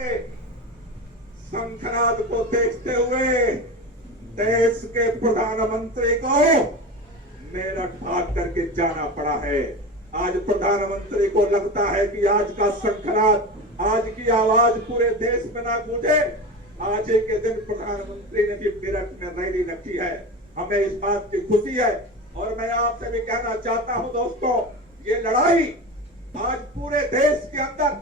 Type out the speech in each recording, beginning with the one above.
के शंखनाद को देखते हुए देश के प्रधानमंत्री को मेरठ भाग करके जाना पड़ा है। आज प्रधानमंत्री को लगता है कि आज का शंखनाद, आज की आवाज पूरे देश में ना गूंजे। आज के दिन प्रधानमंत्री ने भी मेरठ में रैली रखी है, हमें इस बात की खुशी है। और मैं आपसे भी कहना चाहता हूं दोस्तों, ये लड़ाई आज पूरे देश के अंदर,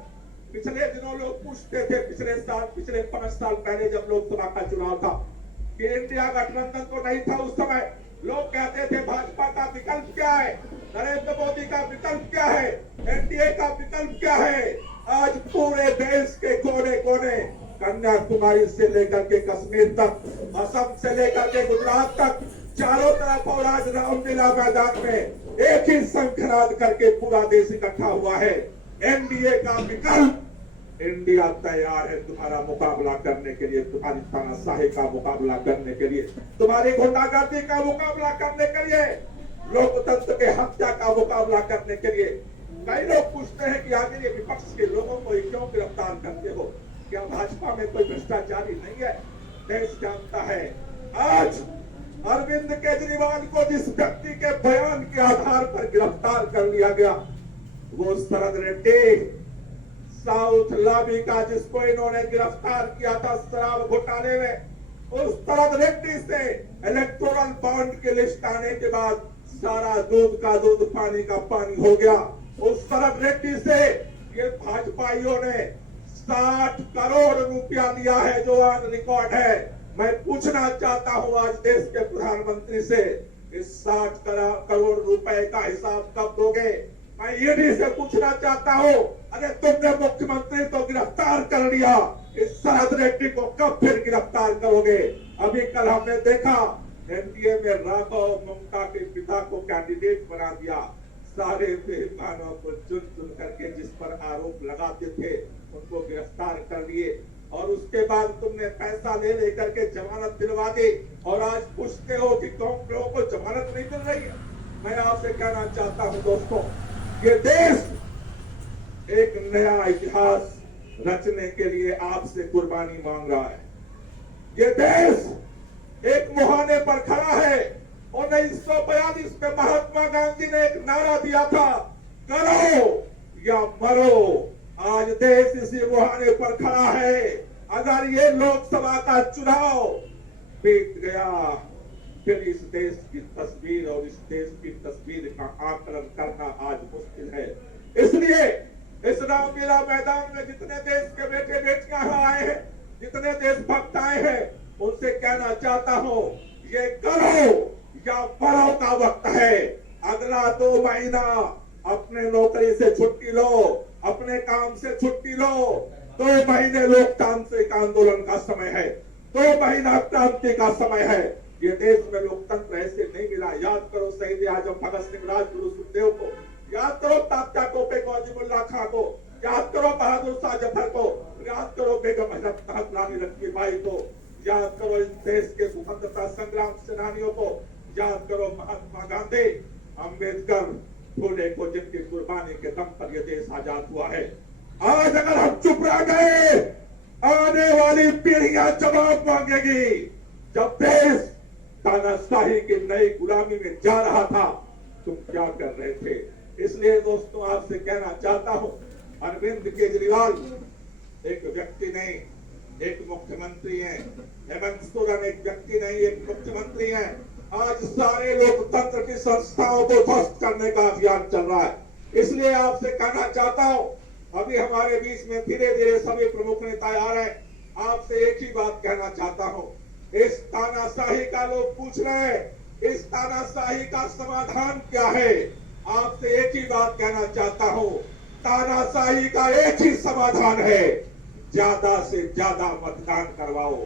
पिछले दिनों लोग पूछते थे, पिछले 5 साल पहले जब लोकसभा का चुनाव था कि इंडिया गठबंधन तो नहीं था, उस समय लोग कहते थे भाजपा का विकल्प क्या है, नरेंद्र मोदी का विकल्प क्या है, एनडीए का विकल्प क्या है। आज पूरे देश के कोने कोने, कन्याकुमारी से लेकर के कश्मीर तक, असम से लेकर के गुजरात तक, चारों तरफ और आज रामलीला मैदान में एक ही शंखनाद करके पूरा देश इकट्ठा हुआ है। एनडीए का विकल्प, इंडिया तैयार है तुम्हारा मुकाबला करने के लिए, तुम्हारी तानाशाही का मुकाबला करने के लिए, तुम्हारी गुंडागर्दी का मुकाबला करने के लिए, लोकतंत्र के हत्या का मुकाबला करने के लिए। कई लोग पूछते हैं कि आखिर ये विपक्ष के लोगों को क्यों गिरफ्तार करते हो, क्या भाजपा में कोई भ्रष्टाचारी नहीं है? देश जानता है। आज अरविंद केजरीवाल को जिस व्यक्ति के बयान के आधार पर गिरफ्तार कर लिया गया, वो शरद रेड्डी, साउथ लॉबी का, जिसको इन्होंने गिरफ्तार किया था शराब घोटाले में, उस शरद रेड्डी से इलेक्टोरल बॉन्ड की लिस्ट आने के बाद सारा दूध का दूध, पानी का पानी हो गया। उस शरद रेड्डी से ये भाजपाइयों ने 60 करोड़ रुपया लिया है, जो ऑन रिकॉर्ड है। मैं पूछना चाहता हूं आज देश के प्रधानमंत्री से, इस 60 करोड़ रुपए का हिसाब कब दोगे? मैं ईडी से पूछना चाहता हूं, अरे तुमने मुख्यमंत्री को गिरफ्तार कर लिया, इस शरद रेड्डी को कब फिर गिरफ्तार करोगे? अभी कल हमने देखा एनडीए में राघव ममता के पिता को कैंडिडेट बना दिया। सारे बेईमानों को चुन चुन करके जिस पर आरोप लगाते थे उनको गिरफ्तार कर लिए, और उसके बाद तुमने पैसा ले लेकर के जमानत दिलवा दी, और आज पूछते हो कि कौन लोगों को जमानत नहीं मिल रही है। मैं आपसे कहना चाहता हूं दोस्तों, ये देश एक नया इतिहास रचने के लिए आपसे कुर्बानी मांग रहा है। ये देश एक मुहाने पर खड़ा है। 1942 में महात्मा गांधी ने एक नारा दिया था, करो या मरो। आज देश इसी मुहाने पर खड़ा है। अगर ये लोकसभा का चुनाव बीत गया, फिर इस देश की तस्वीर और इस देश की तस्वीर का आकलन करना आज मुश्किल है। इसलिए इस रामलीला मैदान में जितने देश के बेटे बेटियां आए हैं, जितने देशभक्त आए हैं, उनसे कहना चाहता हूं, ये करो या मरो का वक्त है। अगला 2 महीना अपने नौकरी से छुट्टी लो, अपने काम से छुट्टी लो। 2 महीने लोकतांत्रिक आंदोलन का समय है, 2 महीना क्रांति का समय है। ये देश में लोकतंत्र ऐसे नहीं मिला। याद करो शहीद आजम भगत सिंह, राजगुरु सुखदेव को, याद करो तात्या टोपे को, अजीमुल्लाह खां को, याद करो बहादुर शाह जफर को, याद करो बेगम हजरत रानी लक्ष्मीबाई को, याद करो इस देश के स्वतंत्रता संग्राम सेनानियों को, याद करो महात्मा गांधी, अम्बेडकर, फूले को, जिनकी कुर्बानी के दम पर यह देश आजाद हुआ है। आज अगर हम चुप रह गए, आने वाली पीढ़ियां जवाब मांगेगी। जब देश तानाशाही की नई गुलामी में जा रहा था, तुम क्या कर रहे थे? इसलिए दोस्तों आपसे कहना चाहता हूं, अरविंद केजरीवाल एक व्यक्ति नहीं, एक मुख्यमंत्री हैं। हेमंत सोरेन एक व्यक्ति नहीं, एक मुख्यमंत्री हैं। आज सारे लोकतंत्र की संस्थाओं को ध्वस्त करने का अभियान चल रहा है। इसलिए आपसे कहना चाहता हूं, अभी हमारे बीच में धीरे धीरे सभी प्रमुख नेता आ रहे हैं। आपसे एक ही बात कहना चाहता हूं, इस तानाशाही का लोग पूछ रहे हैं, इस तानाशाही का समाधान क्या है? आपसे एक ही बात कहना चाहता हूं, तानाशाही का एक ही समाधान है, ज्यादा से ज्यादा मतदान करवाओ।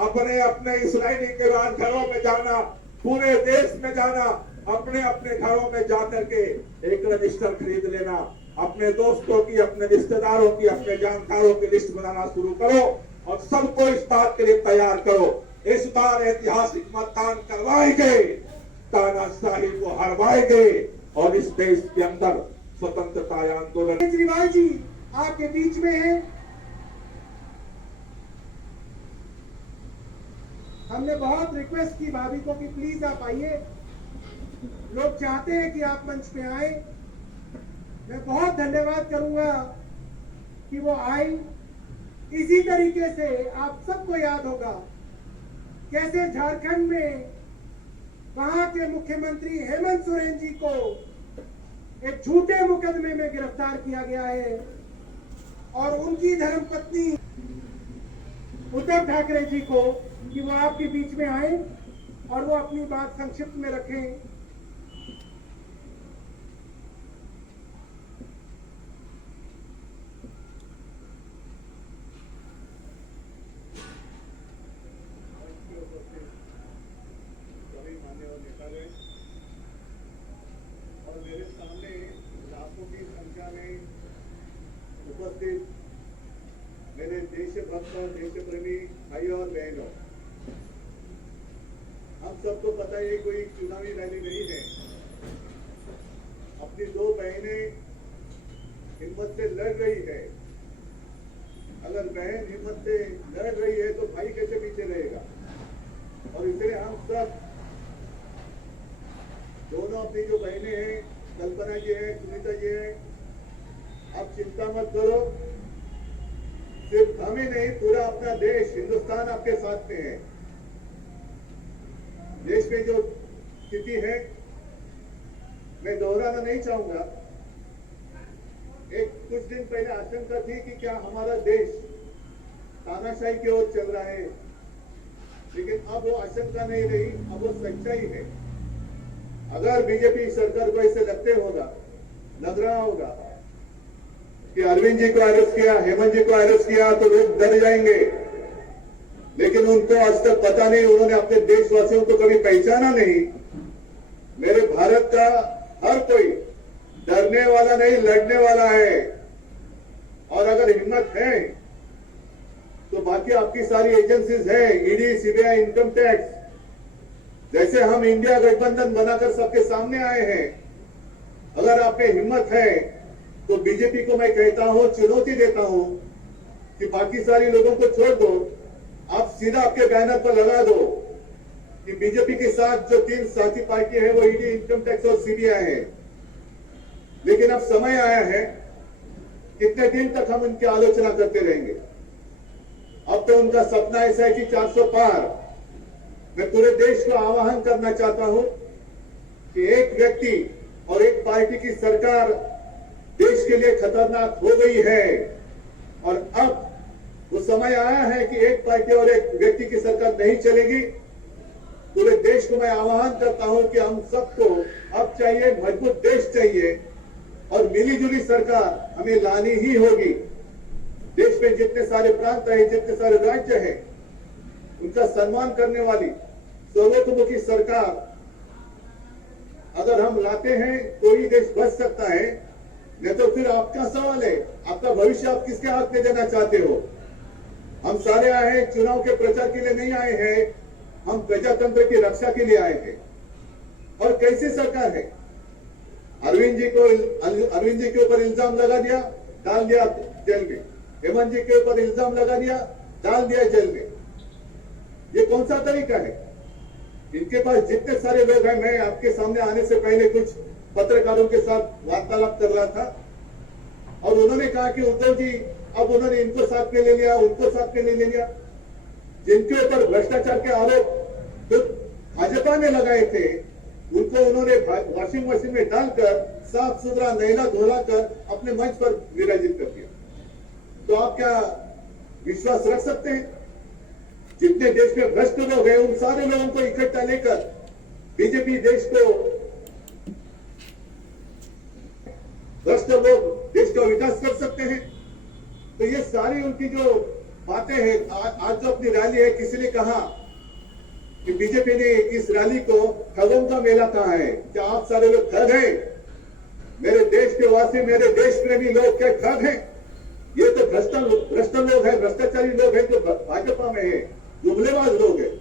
अपने अपने इस रैली के बाद घरों में जाना, पूरे देश में जाना, अपने अपने घरों में जाकर के एक रजिस्टर खरीद लेना, अपने दोस्तों की, अपने रिश्तेदारों की, अपने जानकारों की लिस्ट बनाना शुरू करो और सबको इस बात के लिए तैयार करो। इस बार ऐतिहासिक मतदान करवाएंगे, तानाशाही को हरवाएंगे और इस देश के अंदर स्वतंत्रता आंदोलन। केजरीवाल जी आपके बीच में है, हमने बहुत रिक्वेस्ट की भाभी को कि प्लीज आप आइए, लोग चाहते हैं कि आप मंच पे आए। मैं बहुत धन्यवाद करूंगा कि वो आई। इसी तरीके से आप सबको याद होगा कैसे झारखंड में वहां के मुख्यमंत्री हेमंत सोरेन जी को एक झूठे मुकदमे में गिरफ्तार किया गया है और उनकी धर्मपत्नी उद्धव ठाकरे जी को कि वो आपके बीच में आए और वो अपनी बात संक्षिप्त में रखें। और मेरे सामने लाखों की संख्या में उपस्थित मेरे देशभक्त और देशप्रेमी भाइयों और बहनों, हम सबको पता है ये कोई चुनावी रैली नहीं है। अपनी दो बहनें हिम्मत से लड़ रही है। अगर बहन हिम्मत से लड़ रही है तो भाई कैसे पीछे रहेगा? और इसलिए हम सब दोनों अपनी जो बहनें हैं, कल्पना जी है, सुनीता जी है, आप चिंता मत करो। सिर्फ हम ही नहीं, पूरा अपना देश हिंदुस्तान आपके साथ में है। देश में जो स्थिति है मैं दोहराना नहीं चाहूंगा। एक कुछ दिन पहले आशंका थी कि क्या हमारा देश तानाशाही की ओर चल रहा है, लेकिन अब वो आशंका नहीं रही, अब वो सच्चाई है। अगर बीजेपी सरकार को ऐसे लग रहा होगा कि अरविंद जी को अरेस्ट किया, हेमंत जी को अरेस्ट किया तो लोग डर जाएंगे, लेकिन उनको आज तक पता नहीं, उन्होंने अपने देशवासियों को कभी पहचाना नहीं। मेरे भारत का हर कोई डरने वाला नहीं, लड़ने वाला है। और अगर हिम्मत है तो बाकी आपकी सारी एजेंसीज है, ईडी, सीबीआई, इनकम टैक्स, जैसे हम इंडिया गठबंधन बनाकर सबके सामने आए हैं। अगर आप में हिम्मत है तो बीजेपी को मैं कहता हूं, चुनौती देता हूं कि बाकी सारी लोगों को छोड़ दो, आप सीधा आपके बैनर पर लगा दो कि बीजेपी के साथ जो 3 साथी पार्टी है वो ईडी, इनकम टैक्स और सीबीआई है। लेकिन अब समय आया है, कितने दिन तक हम उनकी आलोचना करते रहेंगे? अब तो उनका सपना ऐसा है कि 400 पार। मैं पूरे देश को आह्वान करना चाहता हूं कि एक व्यक्ति और एक पार्टी की सरकार देश के लिए खतरनाक हो गई है और अब वो समय आया है कि एक पार्टी और एक व्यक्ति की सरकार नहीं चलेगी। पूरे देश को मैं आह्वान करता हूं कि हम सबको अब चाहिए, मजबूत देश चाहिए और मिलीजुली सरकार हमें लानी ही होगी। देश में जितने सारे प्रांत हैं, जितने सारे राज्य हैं, उनका सम्मान करने वाली सर्वतोमुखी सरकार अगर हम लाते हैं तो ही देश बच सकता है। नहीं तो फिर आपका सवाल है, आपका भविष्य आप किसके हाथ में देना चाहते हो? हम सारे आए हैं चुनाव के प्रचार के लिए नहीं आए हैं, हम प्रजातंत्र की रक्षा के लिए आए हैं। और कैसी सरकार है? अरविंद जी के ऊपर इल्जाम लगा दिया, डाल दिया जेल में। हेमंत जी के ऊपर इल्जाम लगा दिया, डाल दिया जेल में। ये कौन सा तरीका है? इनके पास जितने सारे लोग हैं, मैं आपके सामने आने से पहले कुछ पत्रकारों के साथ वार्तालाप कर रहा था और उन्होंने कहा कि उद्धव जी, अब उन्होंने इनको साथ में ले लिया, उनको साथ में ले लिया। जिनके ऊपर भ्रष्टाचार के आरोप तो भाजपा ने लगाए थे, उनको उन्होंने वॉशिंग मशीन में डालकर साफ सुथरा नैला धोला कर अपने मंच पर विराजित कर दिया। तो आप क्या विश्वास रख सकते हैं? जितने देश में भ्रष्ट लोग हैं, उन सारे लोगों को इकट्ठा लेकर बीजेपी देश को, भ्रष्ट लोग देश का विकास कर सकते हैं? तो ये सारी उनकी जो बातें हैं, आज जो अपनी रैली है, किसी ने कहा कि बीजेपी ने इस रैली को ठगों का मेला कहा है। क्या आप सारे लोग ठग हैं? मेरे देश के वासी, मेरे देश प्रेमी लोग क्या ठग हैं? ये तो भ्रष्ट लोग हैं, भ्रष्टाचारी लोग हैं जो भाजपा में है, जुमलेबाज लोग हैं।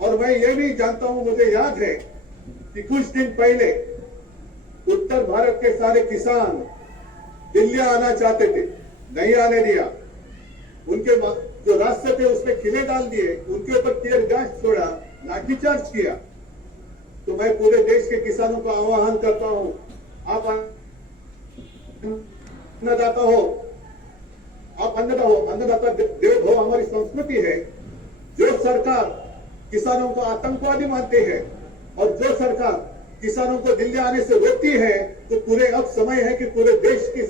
और मैं ये भी जानता हूं, मुझे याद है कि कुछ दिन पहले उत्तर भारत के सारे किसान दिल्ली आना चाहते थे, नहीं आने दिया। जो रास्ते थे उसमें किले डाल दिए, उनके ऊपर टीयर गैस छोड़ा, लाठीचार्ज किया। तो मैं पूरे देश के किसानों को आह्वान करता हूं, आप अन्नदाता हो, आप अन्नदाता देव भव हमारी संस्कृति है। जो सरकार किसानों को आतंकवादी मानते हैं और जो सरकार किसानों को दिल्ली आने से रोकती है, तो पूरे अब समय है कि पूरे देश के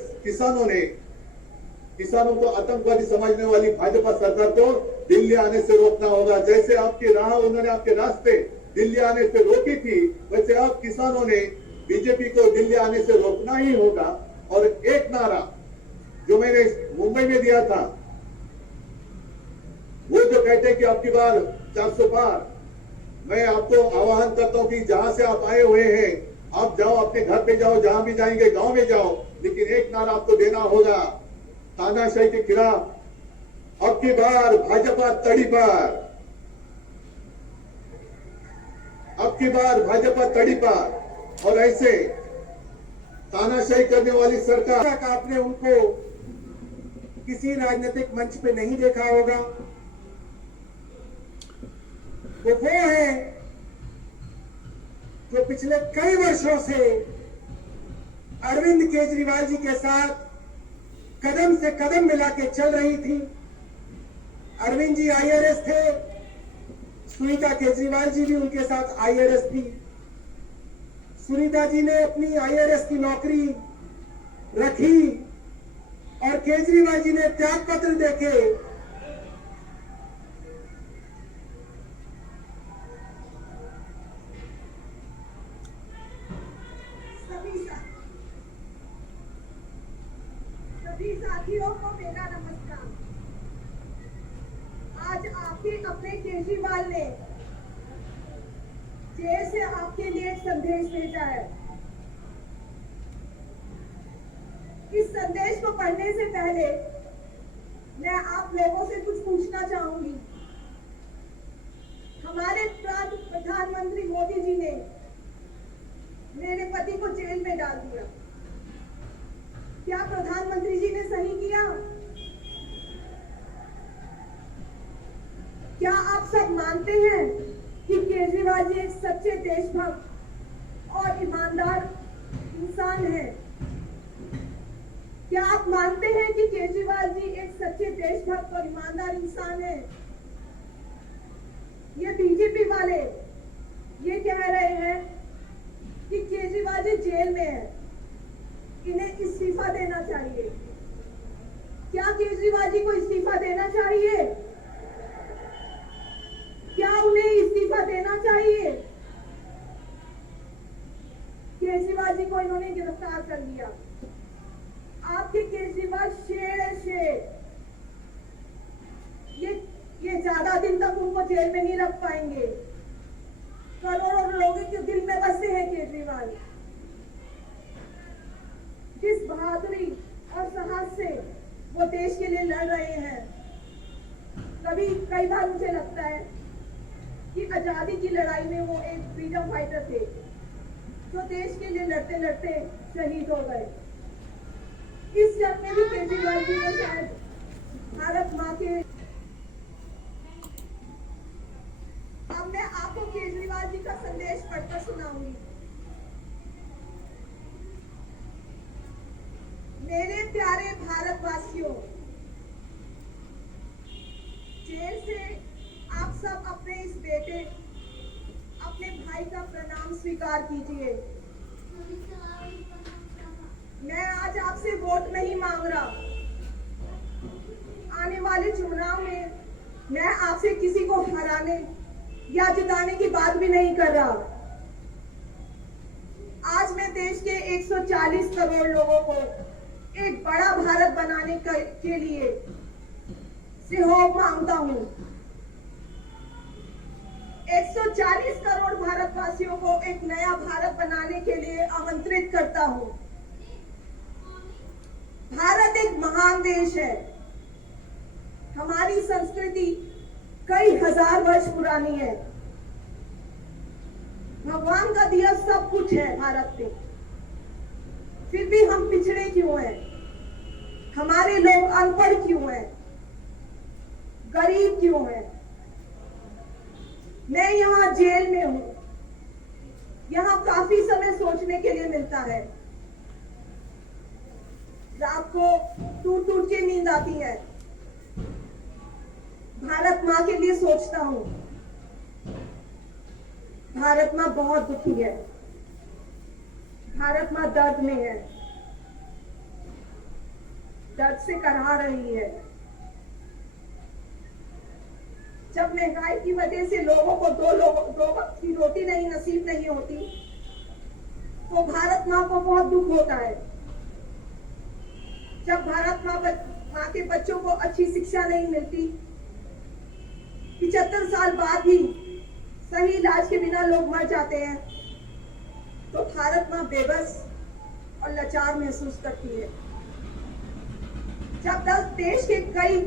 किसानों को आतंकवादी समझने वाली भाजपा सरकार को दिल्ली आने से रोकना होगा। जैसे आपकी राह उन्होंने आपके रास्ते दिल्ली आने से रोकी थी, वैसे अब किसानों ने बीजेपी को दिल्ली आने से रोकना ही होगा। और एक नारा जो मैंने मुंबई में दिया था, वो जो कहते हैं कि आपकी बार 400 पार, मैं आपको आह्वान करता हूं कि जहां से आप आए हुए हैं, आप जाओ, अपने घर पे जाओ, जहां भी जाएंगे गांव में जाओ, लेकिन एक नारा आपको देना होगा तानाशाही के खिलाफ। अब की बार भाजपा तड़ी पार, अब की बार भाजपा तड़ी पार। और ऐसे तानाशाही करने वाली सरकार, आपने उनको किसी राजनीतिक मंच पे नहीं देखा होगा। वो है जो पिछले कई वर्षों से अरविंद केजरीवाल जी के साथ कदम से कदम मिला के चल रही थी। अरविंद जी आईआरएस थे, सुनीता केजरीवाल जी भी उनके साथ आईआरएस थी। सुनीता जी ने अपनी आईआरएस की नौकरी रखी और केजरीवाल जी ने त्याग पत्र देके सभी साथियों को मेरा नमस्कार। आज आपके अपने केजरीवाल ने जेल से आपके लिए एक संदेश भेजा है। इस संदेश को पढ़ने से पहले मैं आप लोगों से कुछ पूछना चाहूंगी। हमारे प्रधानमंत्री मोदी जी ने मेरे पति को जेल में डाल दिया। क्या प्रधानमंत्री जी ने सही किया? क्या आप सब मानते हैं कि केजरीवाल जी एक सच्चे देशभक्त और ईमानदार इंसान हैं? क्या आप मानते हैं कि केजरीवाल जी एक सच्चे देशभक्त और ईमानदार इंसान हैं? ये बीजेपी वाले ये कह रहे हैं कि केजरीवाल जी जेल में है, इन्हें इस्तीफा देना चाहिए। क्या केजरीवाल जी को इस्तीफा देना चाहिए? क्या उन्हें इस्तीफा देना चाहिए? केजरीवाल जी को इन्होंने गिरफ्तार कर लिया। आपके केजरीवाल शेर है, शेर। ये ज्यादा दिन तक उनको जेल में नहीं रख पाएंगे। करोड़ों लोगों के दिल में बसे हैं केजरीवाल। जिस बहादुरी और साहस से वो देश के लिए लड़ रहे हैं, कई बार मुझे लगता है कि आजादी की लड़ाई में वो एक फ्रीडम फाइटर थे जो देश के लिए लड़ते लड़ते शहीद हो गए। इस जंग में भी केजरीवाल जी को शायद भारत माँ के। अब मैं आपको केजरीवाल जी का संदेश पढ़कर सुनाऊंगी। मेरे प्यारे भारतवासियों, जेल से आप सब अपने इस बेटे, अपने भाई का प्रणाम स्वीकार कीजिए। मैं आज आपसे वोट नहीं मांग रहा। आने वाले चुनाव में मैं आपसे किसी को हराने या जिताने की बात भी नहीं कर रहा। आज मैं देश के 140 करोड़ लोगों को एक बड़ा भारत बनाने के लिए सहयोग मांगता हूं। 140 करोड़ भारतवासियों को एक नया भारत बनाने के लिए आमंत्रित करता हूं। भारत एक महान देश है। हमारी संस्कृति कई हजार वर्ष पुरानी है। भगवान का दिया सब कुछ है भारत में, फिर भी हम पिछड़े क्यों हैं? हमारे लोग अनपढ़ क्यों हैं? गरीब क्यों है। मैं यहाँ जेल में हूं, यहाँ काफी समय सोचने के लिए मिलता है। रात को टूट टूट के नींद आती है। भारत माँ के लिए सोचता हूँ। भारत माँ बहुत दुखी है। भारत माँ दर्द में है, दर्द से कराह रही है। जब महंगाई की वजह से लोगों को दो वक्त की रोटी नहीं नसीब नहीं होती, तो भारत माँ को बहुत दुख होता है। जब भारत माँ के बच्चों को अच्छी शिक्षा नहीं मिलती, 75 साल बाद भी सही इलाज के बिना लोग मर जाते हैं, तो भारत माँ बेबस और लाचार महसूस करती है। जब देश के कई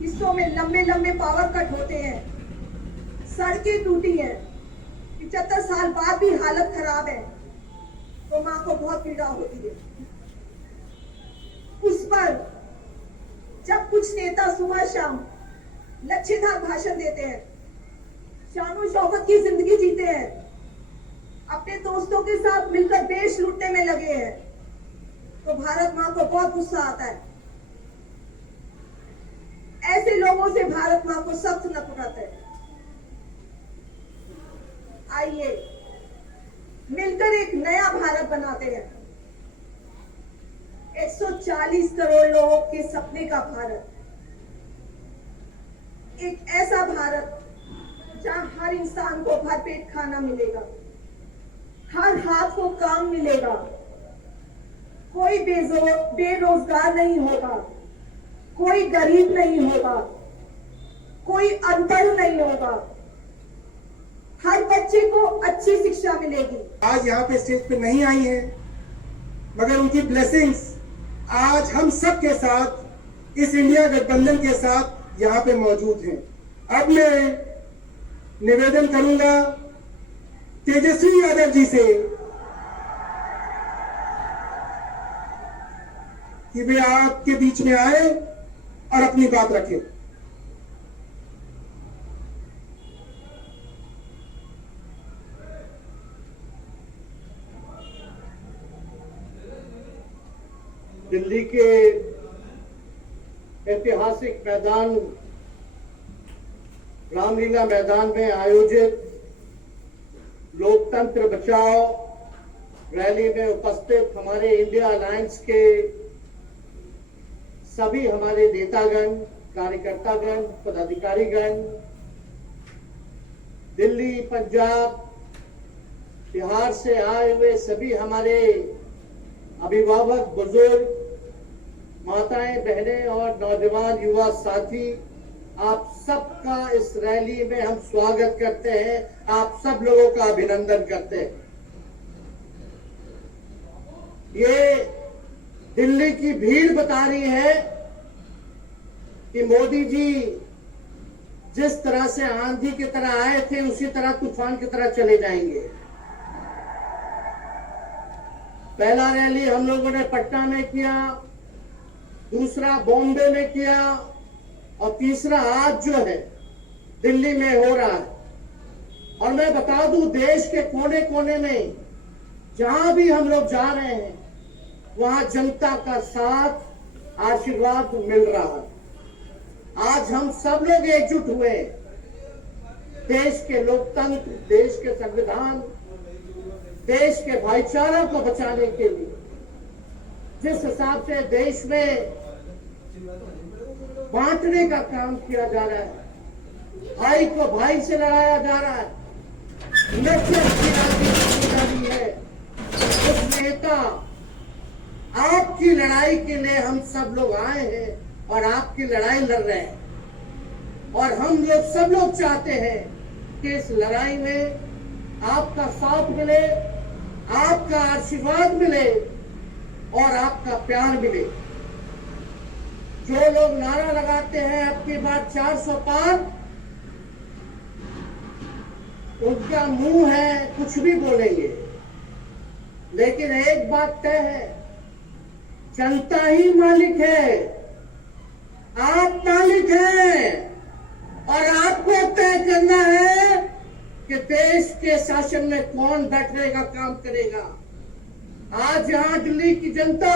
हिस्सों में लंबे लंबे पावर कट होते हैं, सड़कें टूटी हैं, 75 साल बाद भी हालत खराब है, तो माँ को बहुत पीड़ा होती है। उस पर जब कुछ नेता सुबह शाम लच्छेदार भाषण देते हैं, शानो शौकत की जिंदगी जीते हैं, अपने दोस्तों के साथ मिलकर देश लूटने में लगे हैं, तो भारत माँ को बहुत गुस्सा आता है। ऐसे लोगों से भारत माँ को सख्त नफरत है। आइए मिलकर एक नया भारत बनाते हैं। 140 करोड़ लोगों के सपने का भारत, एक ऐसा भारत जहां हर इंसान को भरपेट खाना मिलेगा, हर हाथ को काम मिलेगा, कोई बेरोजगार नहीं होगा, कोई गरीब नहीं होगा, कोई अनपढ़ नहीं होगा, हर बच्चे को अच्छी शिक्षा मिलेगी। आज यहाँ पे स्टेज पे नहीं आई हैं, मगर उनकी ब्लेसिंग्स आज हम सब के साथ, इस इंडिया गठबंधन के साथ यहाँ पे मौजूद हैं। अब मैं निवेदन करूंगा तेजस्वी यादव जी से कि वे आपके बीच में आए और अपनी बात रखें। दिल्ली के ऐतिहासिक मैदान रामलीला मैदान में आयोजित लोकतंत्र बचाओ रैली में उपस्थित हमारे इंडिया अलायंस के सभी हमारे नेतागण, कार्यकर्तागण, पदाधिकारीगण, दिल्ली, पंजाब, बिहार से आए हुए सभी हमारे अभिभावक, बुजुर्ग, माताएं, बहनें और नौजवान युवा साथी, आप सबका इस रैली में हम स्वागत करते हैं। आप सब लोगों का अभिनंदन करते हैं। ये दिल्ली की भीड़ बता रही है कि मोदी जी जिस तरह से आंधी की तरह आए थे, उसी तरह तूफान की तरह चले जाएंगे। पहला रैली हम लोगों ने पटना में किया, दूसरा बॉम्बे में किया और तीसरा आज जो है दिल्ली में हो रहा है। और मैं बता दूं, देश के कोने कोने में जहां भी हम लोग जा रहे हैं, वहां जनता का साथ, आशीर्वाद मिल रहा है। आज हम सब लोग एकजुट हुए, देश के लोकतंत्र, देश के संविधान, देश के भाईचारा को बचाने के लिए। जिस हिसाब से देश में बांटने का काम किया जा रहा है, भाई को भाई से लड़ाया जा रहा है, नफरत की राजनीति की जा रही है, उस नेता आपकी लड़ाई के लिए हम सब लोग आए हैं और आपकी लड़ाई लड़ रहे हैं। और हम लोग सब लोग चाहते हैं कि इस लड़ाई में आपका साथ मिले, आपका आशीर्वाद मिले और आपका प्यार मिले। जो लोग नारा लगाते हैं अब की बार 400 पार, उनका मुंह है कुछ भी बोलेंगे, लेकिन एक बात तय है, जनता ही मालिक है, आप मालिक हैं। और आपको तय करना है कि देश के शासन में कौन बैठने का काम करेगा। आज यहां दिल्ली की जनता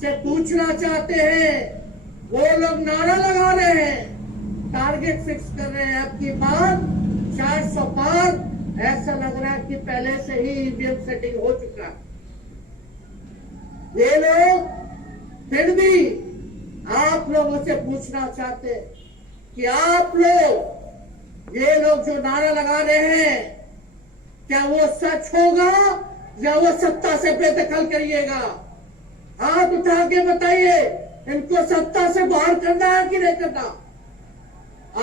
से पूछना चाहते हैं, वो लोग नारा लगा रहे हैं, टारगेट फिक्स कर रहे हैं, अब की बार 400 पार। ऐसा लग रहा है कि पहले से ही ईवीएम सेटिंग हो चुका है। ये लोग फिर भी आप लोगों से पूछना चाहते हैं कि आप लोग, ये लोग जो नारा लगा रहे हैं, क्या वो सच होगा या वो सत्ता से बेदखल करिएगा? हाथ उठा के बताइए, इनको सत्ता से बाहर करना है कि नहीं करना?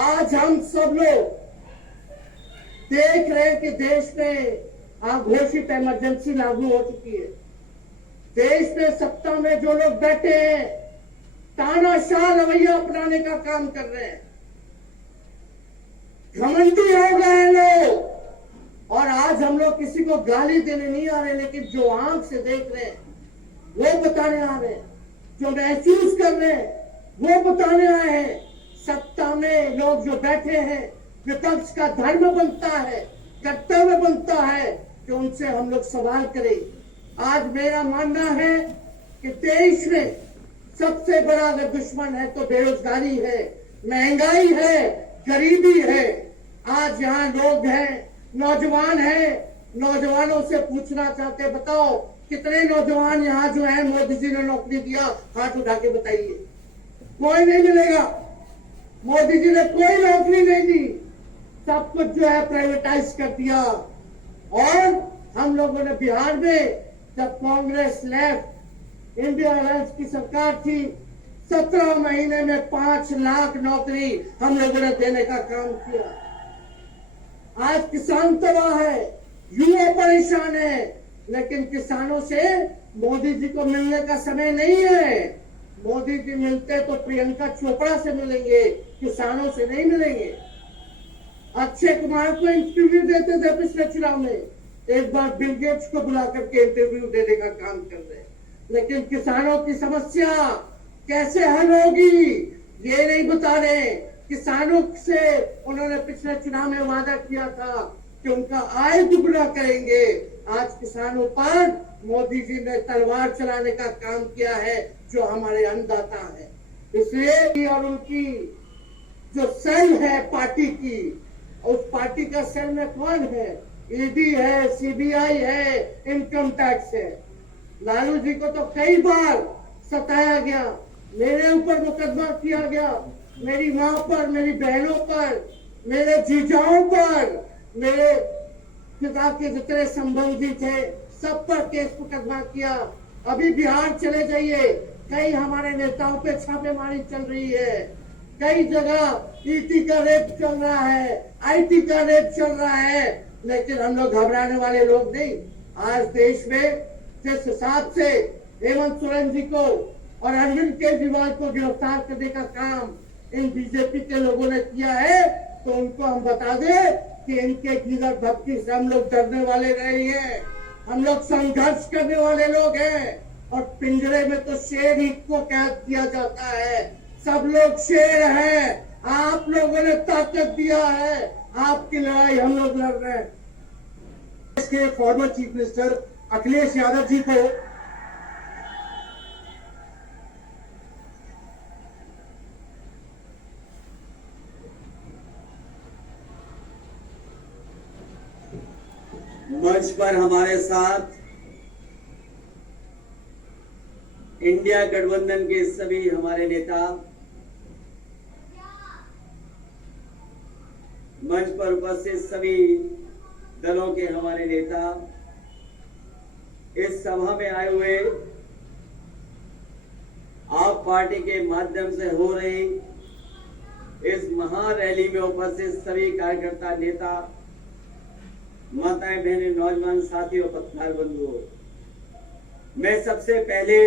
आज हम सब लोग देख रहे हैं कि देश में घोषित इमरजेंसी लागू हो चुकी है। देश में सत्ता में जो लोग बैठे हैं, तानाशाह रवैया अपनाने का काम कर रहे हैं, घमंडी हो गए हैं लोग। और आज हम लोग किसी को गाली देने नहीं आ रहे, लेकिन जो आंख से देख रहे हैं वो बताने आ रहे हैं, जो महसूस कर रहे हैं वो बताने आए हैं। सत्ता में लोग जो बैठे हैं, विपक्ष का धर्म बनता है, कर्तव्य बनता है कि उनसे हम लोग सवाल करें। आज मेरा मानना है कि देश में सबसे बड़ा अगर दुश्मन है तो बेरोजगारी है, महंगाई है, गरीबी है। आज यहाँ लोग हैं, नौजवान हैं, नौजवानों से पूछना चाहते, बताओ कितने नौजवान यहाँ जो हैं मोदी जी ने नौकरी दिया? हाथ उठा के बताइए। कोई नहीं मिलेगा। मोदी जी ने कोई नौकरी नहीं दी, सब कुछ जो है प्राइवेटाइज कर दिया। और हम लोगों ने बिहार में जब कांग्रेस लेफ्ट इंडिया अलायंस की सरकार थी, 17 महीने में 5 लाख नौकरी हम लोगों ने देने का काम किया। आज किसान तबाह है, युवा परेशान है, लेकिन किसानों से मोदी जी को मिलने का समय नहीं है। मोदी जी मिलते तो प्रियंका चोपड़ा से मिलेंगे, किसानों से नहीं मिलेंगे। अक्षय कुमार को इंटरव्यू देते थे पिछले चुनाव में, एक बार बिल गेट्स को बुला करके इंटरव्यू देने का काम कर रहे हैं। लेकिन किसानों की समस्या कैसे हल होगी ये नहीं बता रहे। किसानों से उन्होंने पिछले चुनाव में वादा किया था कि उनका आय दुगना करेंगे। आज किसानों पर मोदी जी ने तलवार चलाने का काम किया है, जो हमारे अन्नदाता है। इसलिए और उनकी जो सेल है पार्टी की, उस पार्टी का सेल में कौन है? ईडी है, सीबीआई है, इनकम टैक्स है। लालू जी को तो कई बार सताया गया, मेरे ऊपर मुकदमा किया गया, मेरी माँ पर, मेरी बहनों पर, मेरे जीजाओं पर, मेरे पिता के जितने संबंधी थे सब पर केस मुकदमा किया। अभी बिहार चले जाइए, कई हमारे नेताओं पे छापेमारी चल रही है, कई जगह ईटी का रेप चल रहा है, आईटी का रेप चल रहा है, लेकिन हम लोग घबराने वाले लोग नहीं। आज देश में जिस हिसाब से हेमंत सोरेन जी को और अरविंद केजरीवाल को गिरफ्तार करने का काम इन बीजेपी के लोगों ने किया है, तो उनको हम बता दें कि इनके गिरफ्त भक्ति से हम लोग डरने वाले नहीं हैं। हम लोग संघर्ष करने वाले लोग हैं। और पिंजरे में तो शेर ही को कैद किया जाता है। सब लोग शेर हैं, आप लोगों ने ताकत दिया है, आपकी लड़ाई हम लोग लड़ रहे हैं। देश के former chief minister Akhilesh Yadav ji को मंच पर हमारे साथ इंडिया गठबंधन के सभी हमारे नेता, मंच पर उपस्थित सभी दलों के हमारे नेता, इस सभा में आए हुए आप पार्टी के माध्यम से हो रही इस महारैली में उपस्थित सभी कार्यकर्ता, नेता, माताएं, बहनें, नौजवान साथियों, पत्रकार बंधुओं, मैं सबसे पहले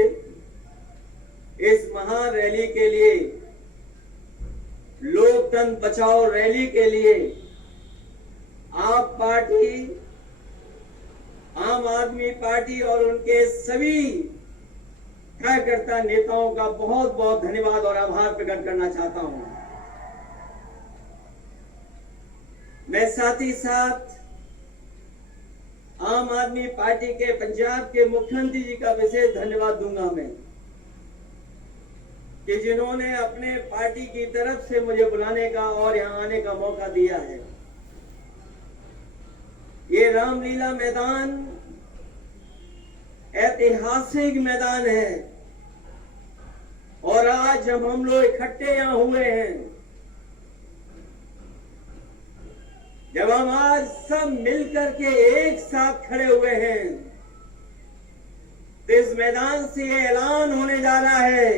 इस महारैली के लिए, लोकतंत्र बचाओ रैली के लिए आप पार्टी, आम आदमी पार्टी और उनके सभी कार्यकर्ता नेताओं का बहुत बहुत धन्यवाद और आभार प्रकट करना चाहता हूं। मैं साथ ही साथ आम आदमी पार्टी के पंजाब के मुख्यमंत्री जी का विशेष धन्यवाद दूंगा मैं, कि जिन्होंने अपने पार्टी की तरफ से मुझे बुलाने का और यहां आने का मौका दिया है। ये रामलीला मैदान ऐतिहासिक मैदान है और आज जब हम लोग इकट्ठे यहां हुए हैं, जब हम आज सब मिलकर के एक साथ खड़े हुए हैं, तो इस मैदान से ये ऐलान होने जा रहा है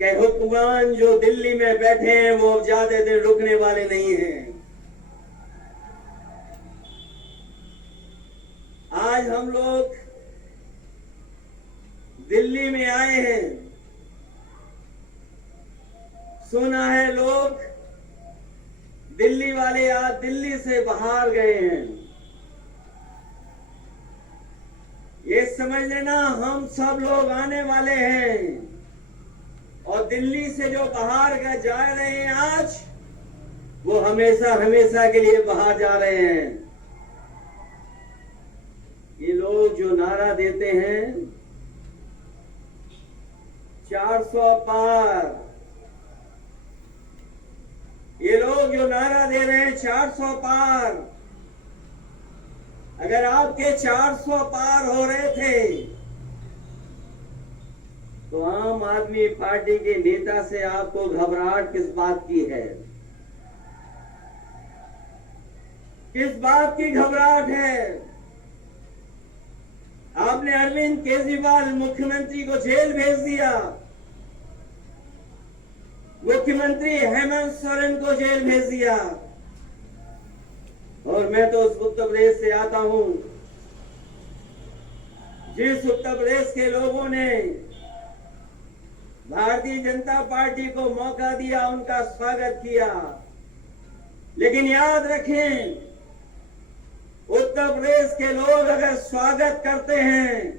कि हुक्मरान जो दिल्ली में बैठे हैं वो अब ज्यादा दिन रुकने वाले नहीं हैं। आज हम लोग दिल्ली में आए हैं, सुना है लोग दिल्ली वाले आज दिल्ली से बाहर गए हैं। ये समझ लेना हम सब लोग आने वाले हैं और दिल्ली से जो बाहर जा रहे हैं आज, वो हमेशा हमेशा के लिए बाहर जा रहे हैं। ये लोग जो नारा देते हैं 400 पार, ये लोग जो नारा दे रहे हैं 400 पार, अगर आपके 400 पार हो रहे थे तो आम आदमी पार्टी के नेता से आपको घबराहट किस बात की है? किस बात की घबराहट है? आपने अरविंद केजरीवाल मुख्यमंत्री को जेल भेज दिया, मुख्यमंत्री हेमंत सोरेन को जेल भेज दिया, और मैं तो उस उत्तर प्रदेश से आता हूं जिस उत्तर प्रदेश के लोगों ने भारतीय जनता पार्टी को मौका दिया, उनका स्वागत किया। लेकिन याद रखें, उत्तर प्रदेश के लोग अगर स्वागत करते हैं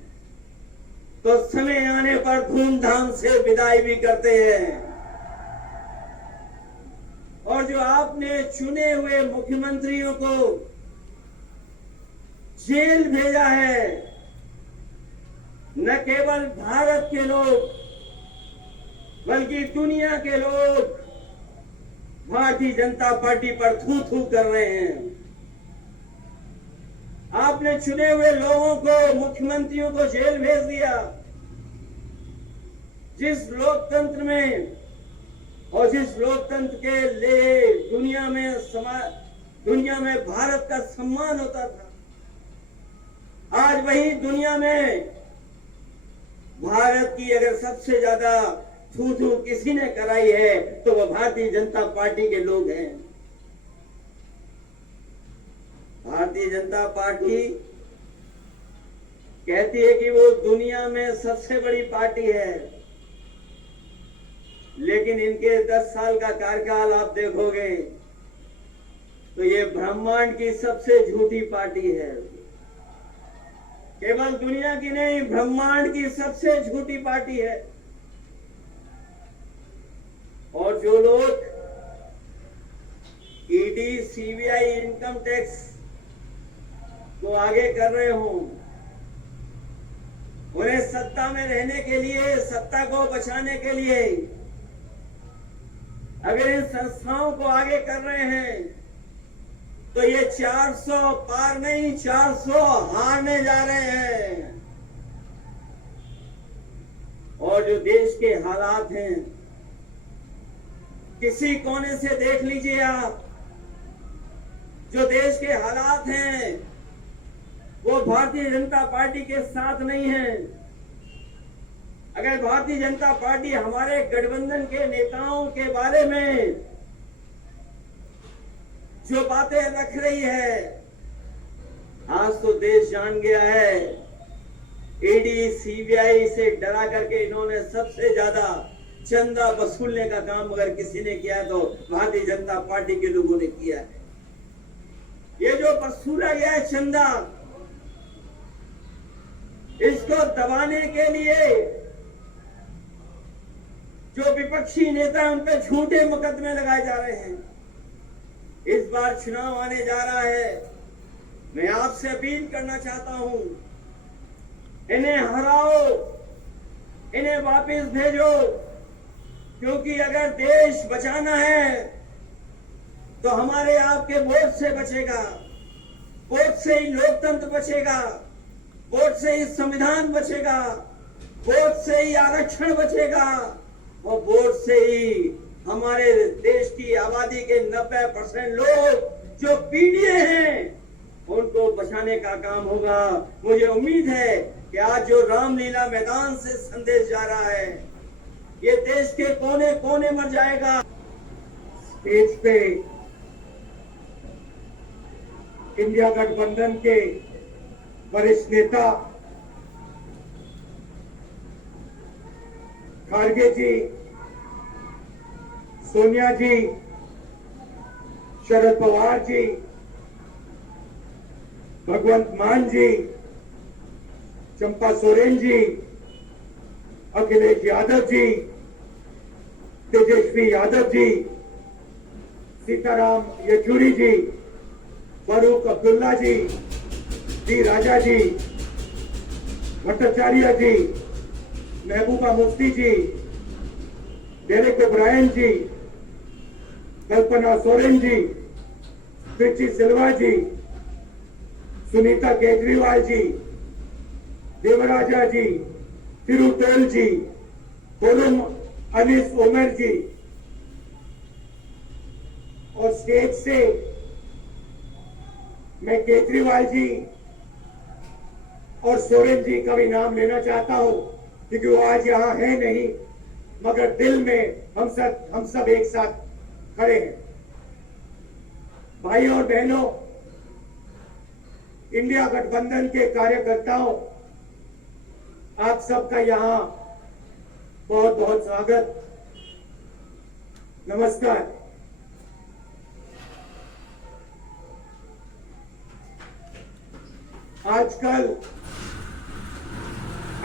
तो समय आने पर धूमधाम से विदाई भी करते हैं। और जो आपने चुने हुए मुख्यमंत्रियों को जेल भेजा है, न केवल भारत के लोग बल्कि दुनिया के लोग भारतीय जनता पार्टी पर थू थू कर रहे हैं। आपने चुने हुए लोगों को, मुख्यमंत्रियों को जेल भेज दिया। जिस लोकतंत्र में और जिस लोकतंत्र के लिए दुनिया में भारत का सम्मान होता था, आज वही दुनिया में भारत की अगर सबसे ज्यादा थू थू किसी ने कराई है तो वो भारतीय जनता पार्टी के लोग हैं। भारतीय जनता पार्टी कहती है कि वो दुनिया में सबसे बड़ी पार्टी है, लेकिन इनके 10 साल का कार्यकाल आप देखोगे तो ये ब्रह्मांड की सबसे झूठी पार्टी है। केवल दुनिया की नहीं, ब्रह्मांड की सबसे झूठी पार्टी है। और जो लोग ईडी, सीबीआई, इनकम टैक्स को आगे कर रहे हो, उन्हें सत्ता में रहने के लिए, सत्ता को बचाने के लिए अगर इन संस्थाओं को आगे कर रहे हैं तो ये 400 पार नहीं 400 हारने जा रहे हैं। और जो देश के हालात हैं, किसी कोने से देख लीजिए आप, जो देश के हालात हैं वो भारतीय जनता पार्टी के साथ नहीं है। अगर भारतीय जनता पार्टी हमारे गठबंधन के नेताओं के बारे में जो बातें रख रही है, आज तो देश जान गया है। ईडी, सीबीआई से डरा करके इन्होंने सबसे ज्यादा चंदा वसूलने का काम अगर किसी ने किया तो भारतीय जनता पार्टी के लोगों ने किया है। ये जो वसूला गया है चंदा, इसको दबाने के लिए जो विपक्षी नेता उन पर झूठे मुकदमे लगाए जा रहे हैं। इस बार चुनाव आने जा रहा है, मैं आपसे अपील करना चाहता हूं, इन्हें हराओ, इन्हें वापस भेजो, क्योंकि अगर देश बचाना है तो हमारे आपके वोट से बचेगा, वोट से ही लोकतंत्र बचेगा, वोट से ही संविधान बचेगा, वोट से ही आरक्षण बचेगा और वोट से ही हमारे देश की आबादी के 90% लोग जो पीड़ित हैं उनको बचाने का काम होगा। मुझे उम्मीद है कि आज जो रामलीला मैदान से संदेश जा रहा है, ये देश के कोने कोने में जाएगा। स्टेज पे इंडिया गठबंधन के वरिष्ठ नेता खारगे जी, सोनिया जी, शरद पवार जी, भगवंत मान जी, चंपा सोरेन जी, अखिलेश यादव जी, तेजस्वी यादव जी, सीताराम येचुरी जी, फारूक अब्दुल्ला जी, डी राजा जी, भट्टाचार्य जी, महबूबा मुफ्ती जी, डेरेक ओब्रायन जी, कल्पना सोरेन जी, ट्रिची सिल्वा जी, सुनीता केजरीवाल जी, देवराजा जी, तिरुतोल जी, कोलम अनीस उमर जी, और स्टेज से मैं केजरीवाल जी और सोरेन जी का भी नाम लेना चाहता हूं, क्योंकि वो आज यहां है नहीं, मगर दिल में हम सब एक साथ खड़े हैं। भाई और बहनों, इंडिया गठबंधन के कार्यकर्ताओं, आप सबका यहां बहुत बहुत स्वागत, नमस्कार। आजकल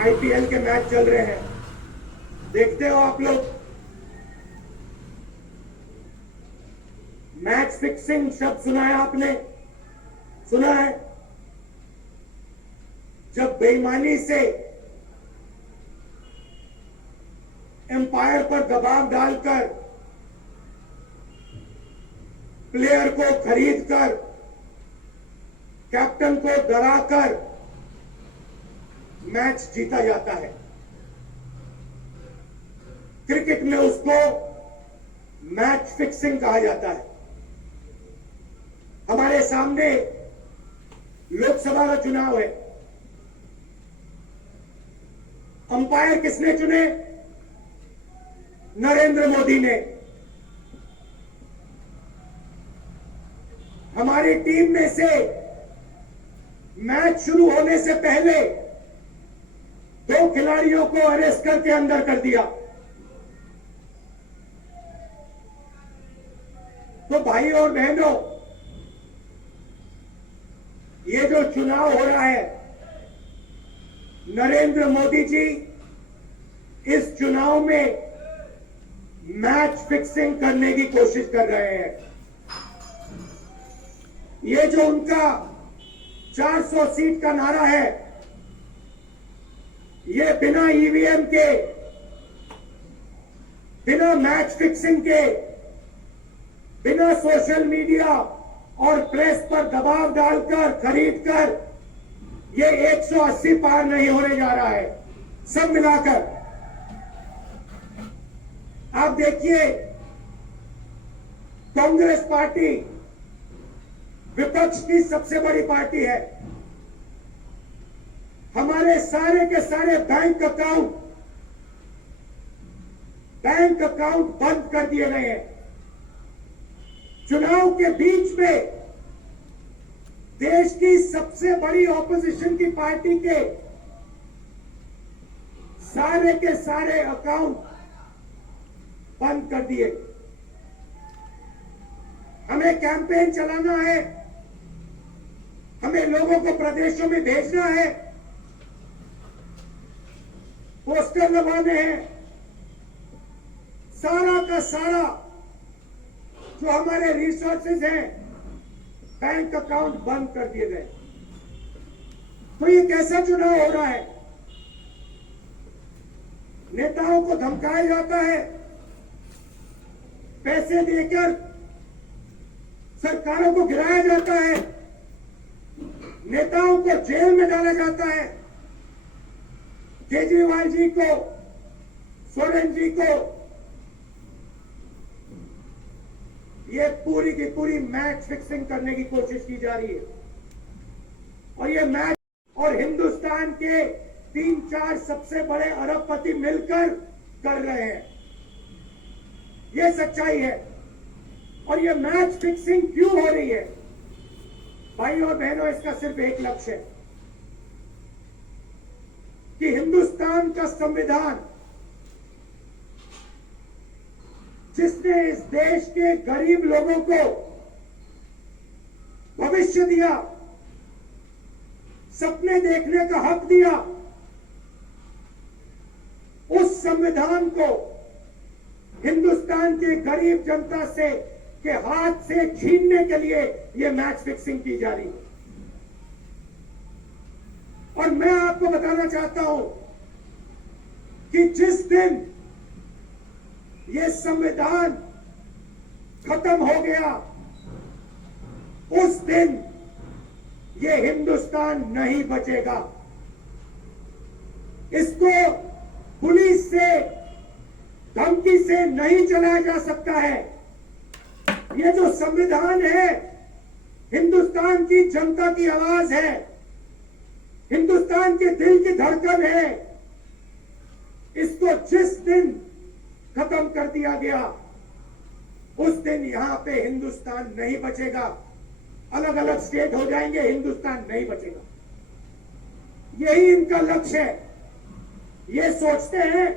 आईपीएल के मैच चल रहे हैं, देखते हो आप लोग। मैच फिक्सिंग शब्द सुना है आपने? सुना है? जब बेईमानी से एम्पायर पर दबाव डालकर प्लेयर को खरीदकर कैप्टन को डराकर मैच जीता जाता है। क्रिकेट में उसको मैच फिक्सिंग कहा जाता है। हमारे सामने लोकसभा का चुनाव है। अंपायर किसने चुने? नरेंद्र मोदी ने। हमारी टीम में से मैच शुरू होने से पहले 2 खिलाड़ियों को अरेस्ट करके अंदर कर दिया। तो भाई और बहनों, ये जो चुनाव हो रहा है, नरेंद्र मोदी जी इस चुनाव में मैच फिक्सिंग करने की कोशिश कर रहे हैं। ये जो उनका 400 सीट का नारा है, ये बिना ईवीएम के, बिना मैच फिक्सिंग के, बिना सोशल मीडिया और प्रेस पर दबाव डालकर खरीदकर ये 180 पार नहीं होने जा रहा है। सब मिलाकर आप देखिए, कांग्रेस पार्टी विपक्ष की सबसे बड़ी पार्टी है। हमारे सारे के सारे बैंक अकाउंट बंद कर दिए गए हैं। चुनाव के बीच में देश की सबसे बड़ी ऑपोजिशन की पार्टी के सारे अकाउंट बंद कर दिए। हमें कैंपेन चलाना है, हमें लोगों को प्रदेशों में भेजना है, पोस्टर लगवाने हैं। सारा का सारा जो हमारे रिसोर्सेज हैं, बैंक अकाउंट बंद कर दिए गए। तो ये कैसा चुनाव हो रहा है? नेताओं को धमकाया जाता है, पैसे देकर सरकारों को गिराया जाता है, नेताओं को जेल में डाला जाता है। केजरीवाल जी को, सोरेन जी को ये पूरी की पूरी मैच फिक्सिंग करने की कोशिश की जा रही है। और ये मैच और हिंदुस्तान के 3-4 सबसे बड़े अरबपति मिलकर कर रहे हैं। ये सच्चाई है। और ये मैच फिक्सिंग क्यों हो रही है? भाई और बहनों, इसका सिर्फ एक लक्ष्य है कि हिंदुस्तान का संविधान, जिसने इस देश के गरीब लोगों को भविष्य दिया, सपने देखने का हक दिया, उस संविधान को हिंदुस्तान के गरीब जनता से के हाथ से छीनने के लिए यह मैच फिक्सिंग की जा रही है। और मैं आपको बताना चाहता हूं कि जिस दिन यह संविधान खत्म हो गया, उस दिन यह हिंदुस्तान नहीं बचेगा। इसको पुलिस से, धमकी से नहीं चलाया जा सकता है। ये जो संविधान है, हिंदुस्तान की जनता की आवाज है, हिंदुस्तान के दिल की धड़कन है। इसको जिस दिन खत्म कर दिया गया, उस दिन यहां पे हिंदुस्तान नहीं बचेगा। अलग अलग स्टेट हो जाएंगे, हिंदुस्तान नहीं बचेगा। यही इनका लक्ष्य है। ये सोचते हैं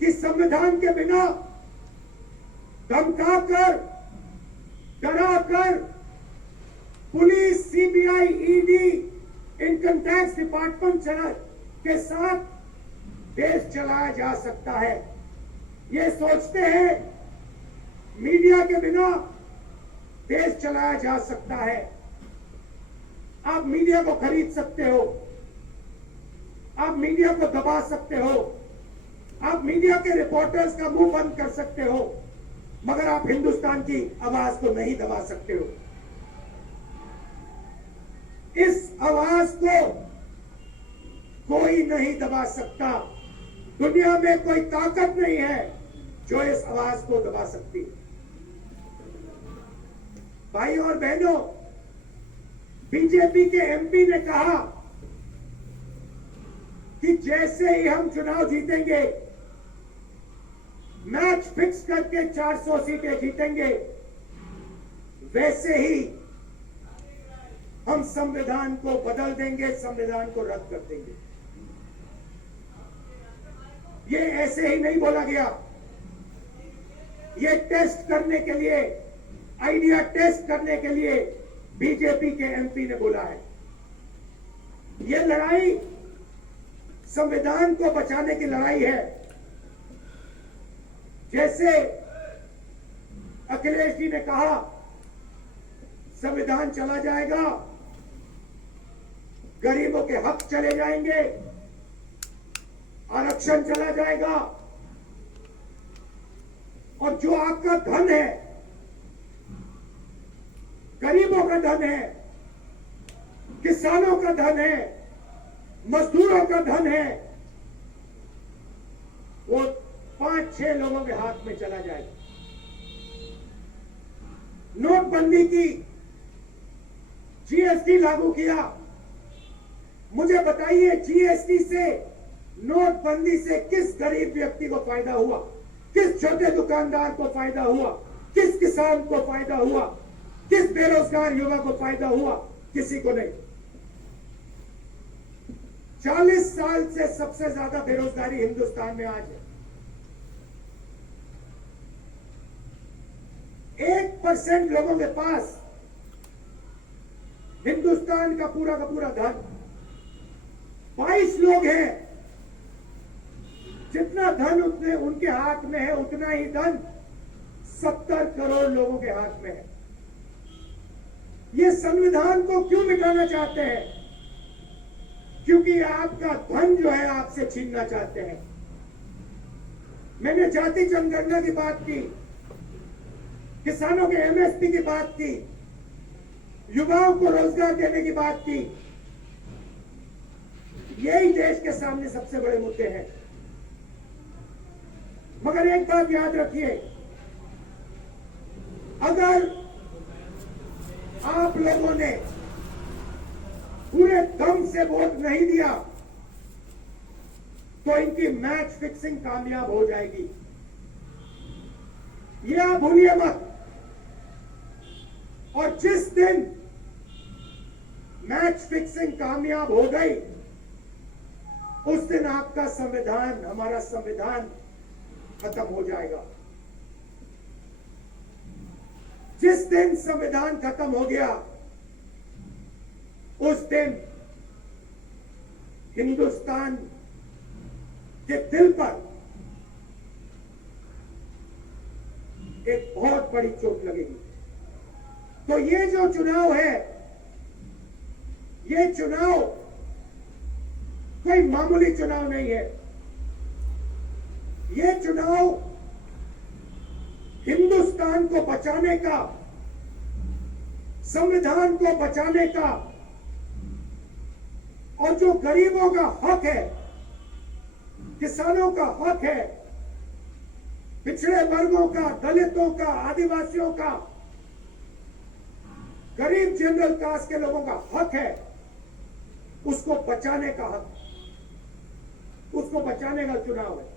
कि संविधान के बिना धमकाकर, डराकर police, CBI, ED, income tax department के साथ देश चलाया जा सकता है। ये सोचते हैं मीडिया के बिना देश चलाया जा सकता है। आप मीडिया को खरीद सकते हो, आप मीडिया को दबा सकते हो, आप मीडिया के रिपोर्टर्स का मुंह बंद कर सकते हो, मगर आप हिंदुस्तान की आवाज को नहीं दबा सकते हो। इस आवाज को कोई नहीं दबा सकता। दुनिया में कोई ताकत नहीं है जो इस आवाज को दबा सकती है। भाई और बहनों, बीजेपी के एमपी ने कहा कि जैसे ही हम चुनाव जीतेंगे, मैच फिक्स करके 400 सीटें जीतेंगे, वैसे ही हम संविधान को बदल देंगे, संविधान को रद्द कर देंगे। ये ऐसे ही नहीं बोला गया। ये टेस्ट करने के लिए, आइडिया टेस्ट करने के लिए बीजेपी के एमपी ने बोला है। ये लड़ाई संविधान को बचाने की लड़ाई है। जैसे अखिलेश जी ने कहा, संविधान चला जाएगा, गरीबों के हक चले जाएंगे, आरक्षण चला जाएगा, और जो आपका धन है, गरीबों का धन है, किसानों का धन है, मजदूरों का धन है, वो 5-6 लोगों के हाथ में चला जाएगा। नोटबंदी की, जीएसटी लागू किया। मुझे बताइए, जीएसटी से, नोटबंदी से किस गरीब व्यक्ति को फायदा हुआ? किस छोटे दुकानदार को फायदा हुआ? किस किसान को फायदा हुआ? किस बेरोजगार युवा को फायदा हुआ? किसी को नहीं। 40 साल से सबसे ज्यादा बेरोजगारी हिंदुस्तान में आज है। 1% लोगों के पास हिंदुस्तान का पूरा धन। 22 लोग हैं, जितना धन उतने उनके हाथ में है, उतना ही धन 70 करोड़ लोगों के हाथ में है। ये संविधान को क्यों मिटाना चाहते हैं? क्योंकि आपका धन जो है आपसे छीनना चाहते हैं। मैंने जाति जनगणना की बात की, किसानों के एमएसपी की बात की, युवाओं को रोजगार देने की बात की। यही देश के सामने सबसे बड़े मुद्दे हैं। मगर एक बात याद रखिए, अगर आप लोगों ने पूरे दम से वोट नहीं दिया तो इनकी मैच फिक्सिंग कामयाब हो जाएगी। ये आप भूलिए मत। और जिस दिन मैच फिक्सिंग कामयाब हो गई, उस दिन आपका संविधान, हमारा संविधान खत्म हो जाएगा। जिस दिन संविधान खत्म हो गया, उस दिन हिंदुस्तान के दिल पर एक बहुत बड़ी चोट लगेगी। तो ये जो चुनाव है, ये चुनाव कोई मामूली चुनाव नहीं है। ये चुनाव हिंदुस्तान को बचाने का, संविधान को बचाने का, और जो गरीबों का हक है, किसानों का हक है, पिछड़े वर्गों का, दलितों का, आदिवासियों का, गरीब जनरल कास्ट के लोगों का हक है, उसको बचाने का हक, उसको बचाने का चुनाव है।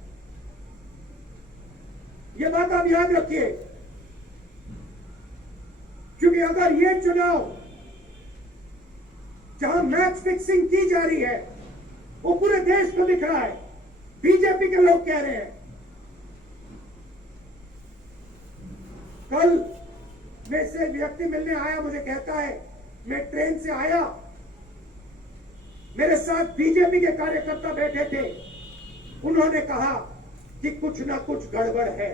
ये बात आप याद रखिए, क्योंकि अगर ये चुनाव जहां मैच फिक्सिंग की जा रही है, वो पूरे देश को दिख रहा है। बीजेपी के लोग कह रहे हैं, कल में से व्यक्ति मिलने आया, मुझे कहता है मैं ट्रेन से आया, मेरे साथ बीजेपी के कार्यकर्ता बैठे थे, उन्होंने कहा कि कुछ ना कुछ गड़बड़ है।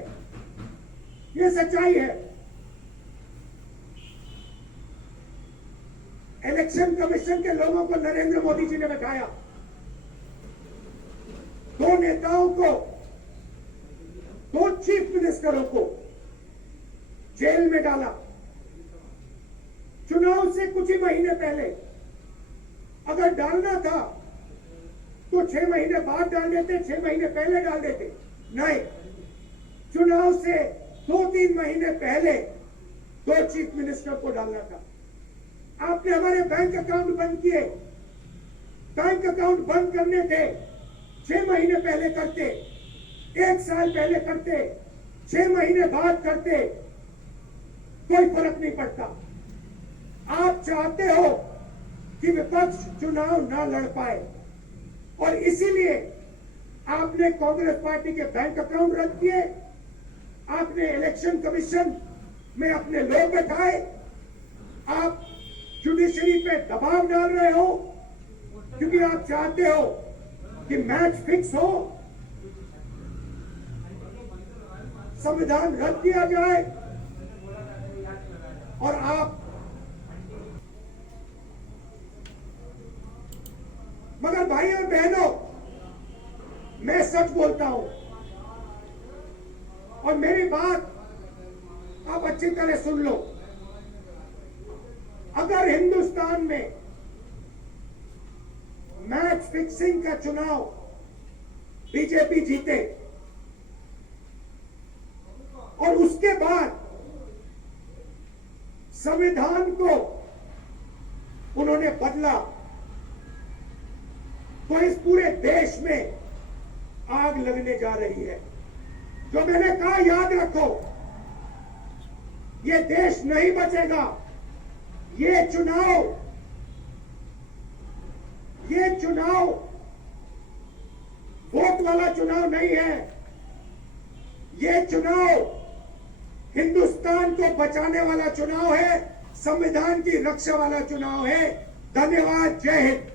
ये सच्चाई है। इलेक्शन कमीशन के लोगों को नरेंद्र मोदी जी ने बैठाया, दो नेताओं को, दो चीफ मिनिस्टरों को जेल में डाला। चुनाव से कुछ ही महीने पहले अगर डालना था तो 6 महीने बाद डाल देते, 6 महीने पहले डाल देते। नहीं, चुनाव से 2-3 महीने पहले 2 चीफ मिनिस्टर को डालना था। आपने हमारे बैंक अकाउंट बंद किए। बैंक अकाउंट बंद करने थे, 6 महीने पहले करते, 1 साल पहले करते, 6 महीने बाद करते, कोई फर्क नहीं पड़ता। आप चाहते हो कि विपक्ष चुनाव ना लड़ पाए, और इसीलिए आपने कांग्रेस पार्टी के बैंक अकाउंट रद्द किए, आपने इलेक्शन कमीशन में अपने लोग बैठाए, आप जुडिशरी पे दबाव डाल रहे हो, क्योंकि आप चाहते हो कि मैच फिक्स हो, संविधान रद्द किया जाए, और आप, मगर भाई और बहनों, मैं सच बोलता हूं, और मेरी बात आप अच्छी तरह सुन लो। अगर हिंदुस्तान में मैच फिक्सिंग का चुनाव बीजेपी जीते और उसके बाद संविधान को उन्होंने बदला, तो इस पूरे देश में आग लगने जा रही है। जो मैंने कहा याद रखो, ये देश नहीं बचेगा। ये चुनाव वोट वाला चुनाव नहीं है। ये चुनाव हिंदुस्तान को बचाने वाला चुनाव है, संविधान की रक्षा वाला चुनाव है। धन्यवाद। जय हिंद।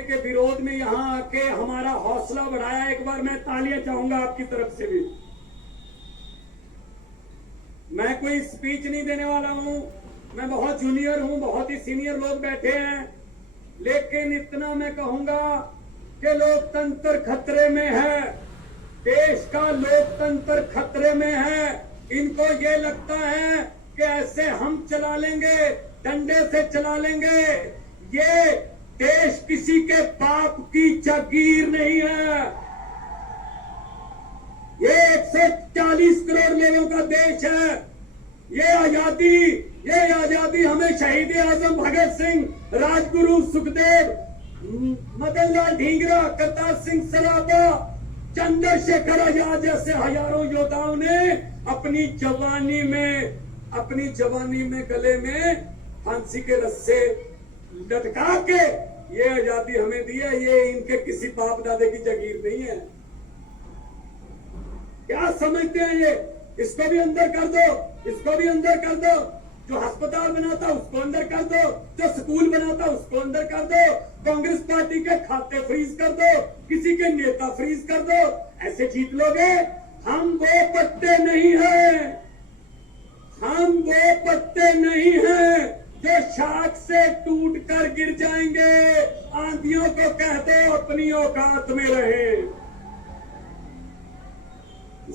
के विरोध में यहाँ आके हमारा हौसला बढ़ाया। एक बार मैं तालियां चाहूंगा आपकी तरफ से भी। मैं कोई स्पीच नहीं देने वाला हूं, मैं बहुत जूनियर हूं, बहुत ही सीनियर लोग बैठे हैं, लेकिन इतना मैं कहूंगा कि लोकतंत्र खतरे में है, देश का लोकतंत्र खतरे में है। इनको ये लगता है कि ऐसे हम चला लेंगे, डंडे से चला लेंगे। ये देश किसी के बाप की जागीर नहीं है। ये 140 करोड़ लोगों का देश है। ये आजादी हमें शहीद आजम भगत सिंह, राजगुरु सुखदेव, मदन लाल ढींगरा, करतार सिंह सराबा, चंद्रशेखर आजाद जैसे हजारों योद्धाओं ने अपनी जवानी में गले में फांसी के रस्से लटका के ये आजादी हमें दी है। ये इनके किसी बाप दादे की जागीर नहीं है। क्या समझते हैं ये? इसको भी अंदर कर दो, इसको भी अंदर कर दो। जो अस्पताल बनाता उसको अंदर कर दो, जो स्कूल बनाता उसको अंदर कर दो, कांग्रेस पार्टी के खाते फ्रीज कर दो, किसी के नेता फ्रीज कर दो। ऐसे जीत लोगे? हम वो पत्ते नहीं हैं, हम वो पत्ते नहीं हैं जो शाख से टूट कर गिर जाएंगे। आंधियों को कह दो अपनी औकात में रहे।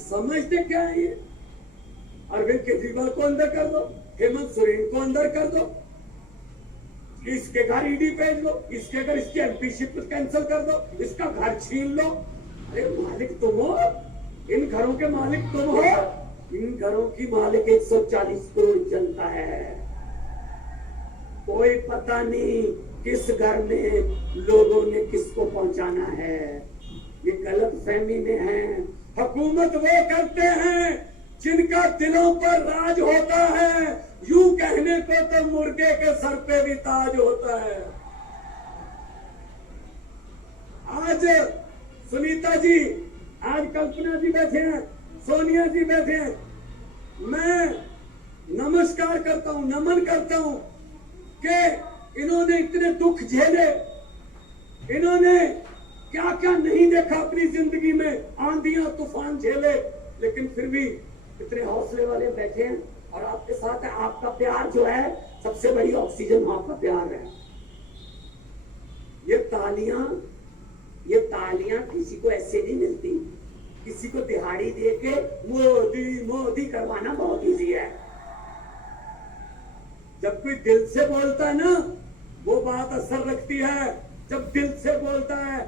समझते क्या है ये? अरविंद केजरीवाल को अंदर कर दो, हेमंत सोरेन को अंदर कर दो, इसके घर ईडी भेज लो, इसके घर इसकी एमपीशिप कैंसिल कर दो, इसका घर छीन लो। अरे मालिक तुम हो, इन घरों के मालिक तुम हो। इन घरों की मालिक 140 करोड़ जनता है। कोई पता नहीं किस घर में लोगों ने किसको पहुंचाना है। ये गलत फहमी में है। हुकूमत वो करते हैं जिनका दिलों पर राज होता है। यूं कहने को तो मुर्गे के सर पे भी ताज होता है। आज सुनीता जी, आज कल्पना जी बैठे हैं, सोनिया जी बैठे हैं। मैं नमस्कार करता हूं, नमन करता हूं कि इन्होंने इतने दुख झेले, इन्होंने क्या क्या नहीं देखा अपनी जिंदगी में, आंधियां तूफान झेले, लेकिन फिर भी इतने हौसले वाले बैठे हैं। और आपके साथ है, आपका प्यार जो है सबसे बड़ी ऑक्सीजन आपका प्यार है। ये तालियां किसी को ऐसे नहीं मिलती। किसी को दिहाड़ी दे के मोदी मोदी करवाना बहुत इजी है। जब कोई दिल से बोलता है ना, वो बात असर रखती है। जब दिल से बोलता है,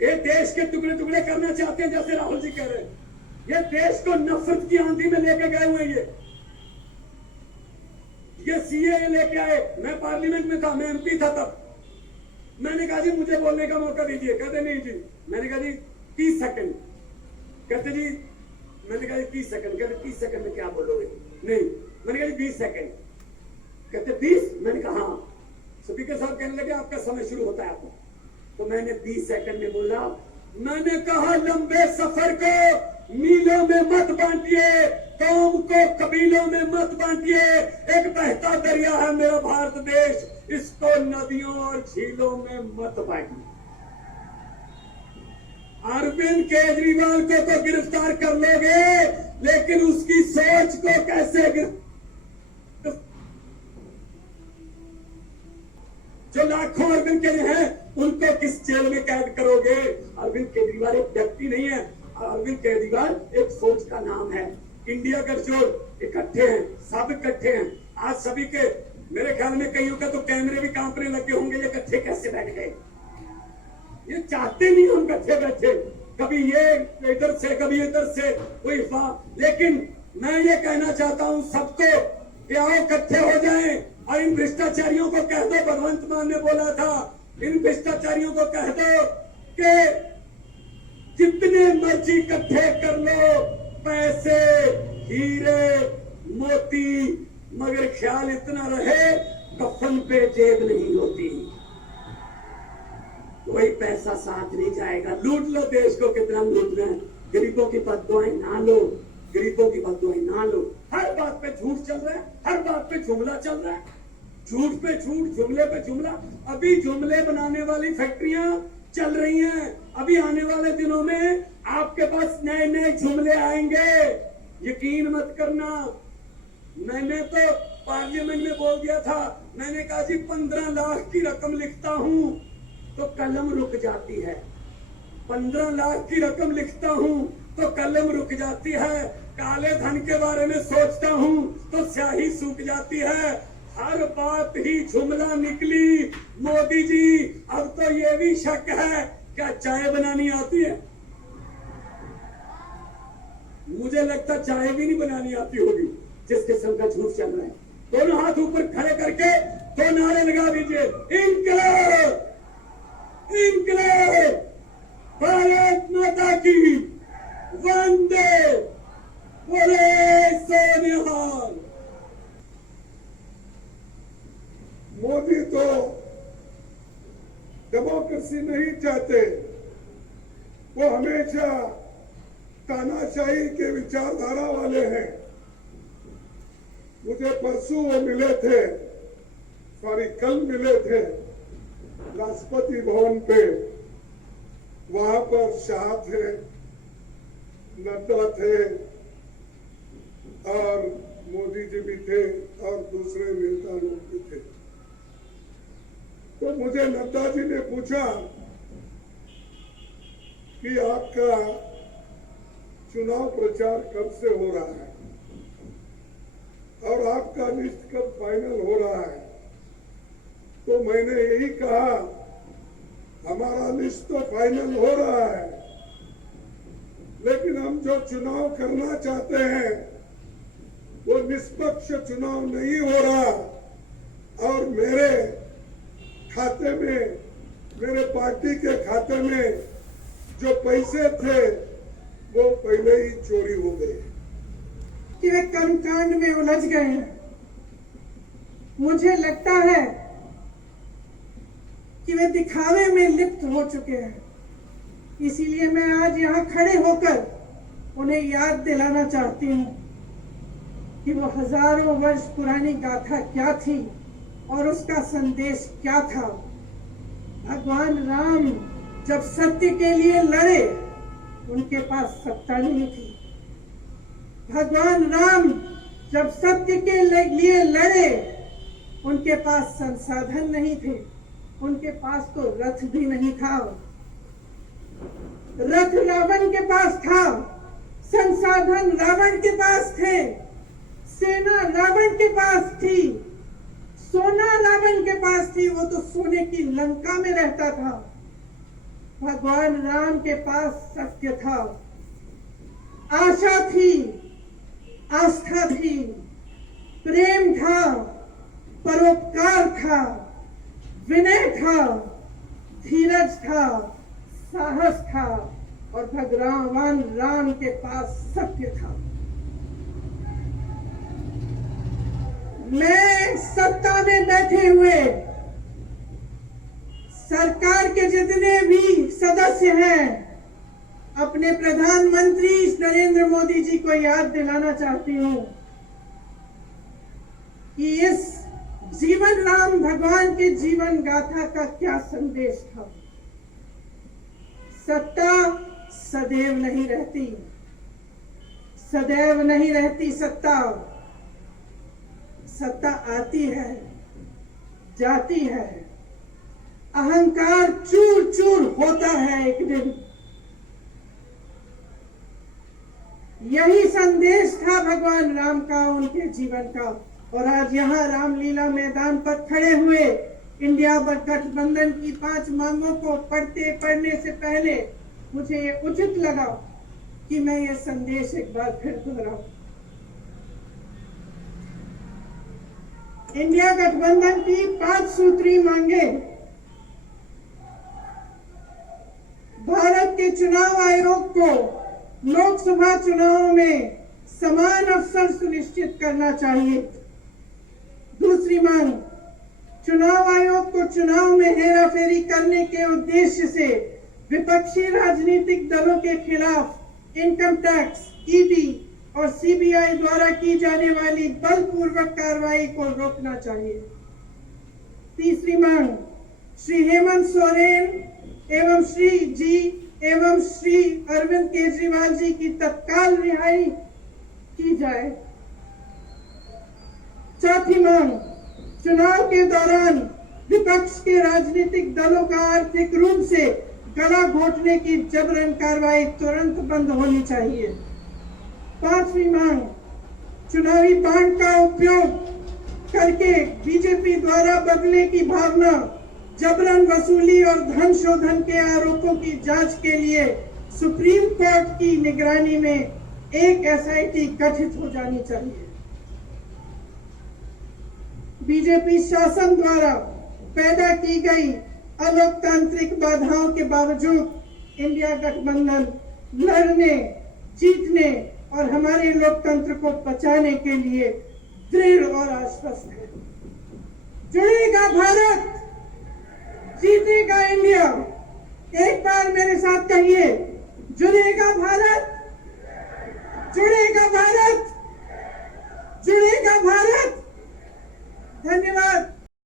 ये देश के टुकड़े टुकड़े करना चाहते हैं जैसे राहुल जी कह रहे हैं। ये देश को नफरत की आंधी में लेके गए हुए हैं। ये सीए लेके आए। मैं पार्लियामेंट में था, मैं एमपी था तब। मैंने कहा जी मुझे बोलने का मौका दीजिए। कहते नहीं जी। मैंने कहा जी 30 सेकंड। कहते जी, मैंने कहा जी 30 सेकंड। कहते 30 सेकंड में क्या बोलोगे? नहीं। मैंने कहा जी 20 सेकंड। कहते 20? मैंने कहा हाँ। स्पीकर साहब कहने लगे आपका समय शुरू होता है आपको। तो मैंने 20 सेकंड में बोला, मैंने कहा लंबे सफर को मीलों में मत बांटिए, कौम को कबीलों में मत बांटिए। एक बहता दरिया है मेरा भारत देश, इसको नदियों और झीलों में मत बांटिए। अरविंद केजरीवाल को तो गिरफ्तार कर लोगे, लेकिन उसकी सोच को कैसे जो लाखों अरविंद के हैं उनको किस जेल में कैद करोगे? अरविंद केजरीवाल एक व्यक्ति नहीं है, अरविंद केजरीवाल एक सोच का नाम है। इंडिया गठजोड़ इकट्ठे हैं, सब इकट्ठे हैं। आज सभी के मेरे ख्याल में कईयों का तो कैमरे भी कांपने लगे होंगे। ये इकट्ठे कैसे बैठ गए? ये चाहते नहीं हम इकट्ठे बैठे, कभी ये इधर से कभी इधर से कोई अफवाह। लेकिन मैं ये कहना चाहता हूं सबको कि आओ इकट्ठे हो जाएं और इन भ्रष्टाचारियों को कह दो, भगवंत मान ने बोला था, इन भ्रष्टाचारियों को कह दो कि जितने मर्जी इकट्ठे कर लो पैसे, हीरे, मोती, मगर ख्याल इतना रहे कफन पे जेब नहीं होती। कोई पैसा साथ नहीं जाएगा। लूट लो देश को, कितना लूटना है। गरीबों की बददुआएं ना लो, गरीबों की बददुआएं ना लो। हर बात पे झूठ चल रहा है, हर बात पे जुमला चल रहा है। झूठ पे झूठ, जुमले पे जुमला। अभी जुमले बनाने वाली फैक्ट्रियां चल रही हैं। अभी आने वाले दिनों में आपके पास नए नए जुमले आएंगे, यकीन मत करना। मैंने तो पार्लियामेंट में बोल दिया था, मैंने कहा जी 15 लाख की रकम लिखता हूं तो कलम रुक जाती है, 15 लाख की रकम लिखता हूं तो कलम रुक जाती है, काले धन के बारे में सोचता हूं तो स्याही सूख जाती है, हर बात ही जुमला निकली। मोदी जी अब तो ये भी शक है क्या चाय बनानी आती है? मुझे लगता चाय भी नहीं बनानी आती होगी जिस किस्म का झूठ चल रहा है। दोनों हाथ ऊपर खड़े करके दो नारे लगा दीजिए, इनकलाब, इनकलाब, भारत माता की, वंदे, बोले सोनिहाल। मोदी तो डेमोक्रेसी नहीं चाहते, वो हमेशा तानाशाही के विचारधारा वाले हैं। मुझे परसों वो मिले थे, कल मिले थे राष्ट्रपति भवन पे। वहां पर शाह थे, नड्डा थे और मोदी जी भी थे और दूसरे नेता लोग भी थे। तो मुझे नड्डा जी ने पूछा कि आपका चुनाव प्रचार कब से हो रहा है और आपका लिस्ट कब फाइनल हो रहा है? तो मैंने यही कहा, हमारा लिस्ट तो फाइनल हो रहा है, लेकिन हम जो चुनाव करना चाहते हैं वो निष्पक्ष चुनाव नहीं हो रहा और मेरे खाते में, मेरे पार्टी के खाते में जो पैसे थे वो पहले ही चोरी हो गए कि वे कर्मकांड में उलझ गए हैं। मुझे लगता है कि वे दिखावे में लिप्त हो चुके हैं। इसीलिए मैं आज यहाँ खड़े होकर उन्हें याद दिलाना चाहती हूँ कि वो हजारों वर्ष पुरानी गाथा क्या थी और उसका संदेश क्या था। भगवान राम जब सत्य के लिए लड़े, उनके पास सत्ता नहीं थी। भगवान राम जब सत्य के लिए लड़े, उनके पास संसाधन नहीं थे, उनके पास तो रथ भी नहीं था। रथ रावण के पास था, संसाधन रावण के पास थे, सेना रावण के पास थी, सोना रावण के पास थी, वो तो सोने की लंका में रहता था। भगवान राम के पास सत्य था, आशा थी, आस्था थी, प्रेम था, परोपकार था, विनय था, धीरज था, साहस था और भगवान राम के पास सत्य था। मैं सत्ता में बैठे हुए सरकार के जितने भी सदस्य हैं, अपने प्रधानमंत्री नरेंद्र मोदी जी को याद दिलाना चाहती हूँ कि इस जीवन राम भगवान के जीवन गाथा का क्या संदेश था। सत्ता सदैव नहीं रहती, सदैव नहीं रहती सत्ता। सत्ता आती है, जाती है, अहंकार चूर चूर होता है एक दिन। यही संदेश था भगवान राम का, उनके जीवन का। और आज यहाँ रामलीला मैदान पर खड़े हुए इंडिया गठबंधन की 5 मांगों को पढ़ने से पहले मुझे ये उचित लगा कि मैं ये संदेश एक बार फिर दोहराऊं। इंडिया गठबंधन की 5 सूत्री मांगे भारत के चुनाव आयोग को लोकसभा चुनाव में समान अवसर सुनिश्चित करना चाहिए। दूसरी मांग, चुनाव आयोग को चुनाव में हेराफेरी करने के उद्देश्य से विपक्षी राजनीतिक दलों के खिलाफ इनकम टैक्स, ईडी और सीबीआई द्वारा की जाने वाली बलपूर्वक कार्रवाई को रोकना चाहिए। तीसरी मांग, श्री हेमंत सोरेन एवं श्री अरविंद केजरीवाल जी की तत्काल रिहाई की जाए। चौथी मांग, चुनाव के दौरान विपक्ष के राजनीतिक दलों का आर्थिक रूप से गला घोटने की जबरन कार्रवाई तुरंत बंद होनी चाहिए। पांचवी मांग, चुनावी बांड का उपयोग करके बीजेपी द्वारा बदले की भावना, जबरन वसूली और धन शोधन के आरोपों की जांच के लिए सुप्रीम कोर्ट की निगरानी में एक एसआईटी गठित हो जानी चाहिए। बीजेपी शासन द्वारा पैदा की गई अलोकतांत्रिक बाधाओं के बावजूद इंडिया गठबंधन लड़ने, जीतने और हमारे लोकतंत्र को बचाने के लिए दृढ़ और आश्वस्त है। जुड़ेगा भारत, जीतेगा इंडिया। एक बार मेरे साथ कहिए, जुड़ेगा भारत, जुड़ेगा भारत, जुड़ेगा भारत। धन्यवाद।